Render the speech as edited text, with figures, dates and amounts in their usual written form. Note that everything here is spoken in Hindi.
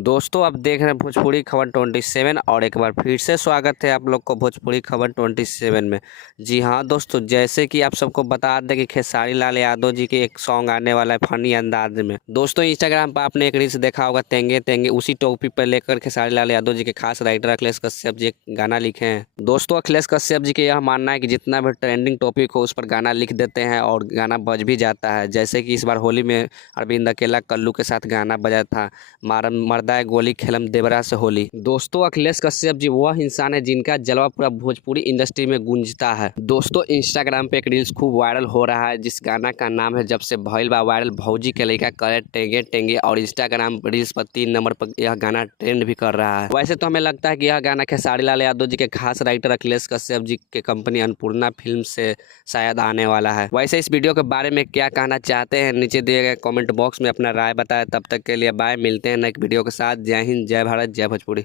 दोस्तों आप देख रहे हैं भोजपुरी खबर 27 और एक बार फिर से स्वागत है आप लोग को भोजपुरी खबर 27 में। जी हाँ दोस्तों, जैसे कि आप सबको बता दें कि खेसारी लाल यादव जी के एक सॉन्ग आने वाला है फनी अंदाज में। दोस्तों इंस्टाग्राम पर आपने एक रील्स देखा होगा तेंगे तेंगे, उसी टॉपिक पर लेकर खेसारी लाल यादव जी के खास राइटर अखिलेश कश्यप जी एक गाना लिखे हैं। दोस्तों अखिलेश कश्यप जी के यह मानना है कि जितना भी ट्रेंडिंग टॉपिक हो उस पर गाना लिख देते हैं और गाना बज भी जाता है। जैसे कि इस बार होली में अरविंद अकेला कल्लू के साथ गाना बजा था, मर्दा गोली खेलम देवरा से होली। दोस्तों अखिलेश कश्यप जी वह इंसान है जिनका जलवा पूरा भोजपुरी इंडस्ट्री में गूंजता है। दोस्तों इंस्टाग्राम पे एक रील्स खूब वायरल हो रहा है जिस गाना का नाम है जब से भइल बा वायरल भौजी के लइका करे टेंगे टेंगे, और इंस्टाग्राम रील्स पर 3 नंबर पर यह गाना ट्रेंड भी कर रहा है। वैसे तो हमें लगता है कि यह गाना खेसारी लाल यादव जी के खास राइटर अखिलेश कश्यप जी के कंपनी अन्नपूर्णा फिल्म से शायद आने वाला है। वैसे इस वीडियो के बारे में क्या कहना चाहते हैं नीचे दिए गए कमेंट बॉक्स में अपना राय बताएं। तब तक के लिए बाय, मिलते हैं नेक्स्ट वीडियो के साथ। जय हिंद, जय भारत, जय भोजपुरी।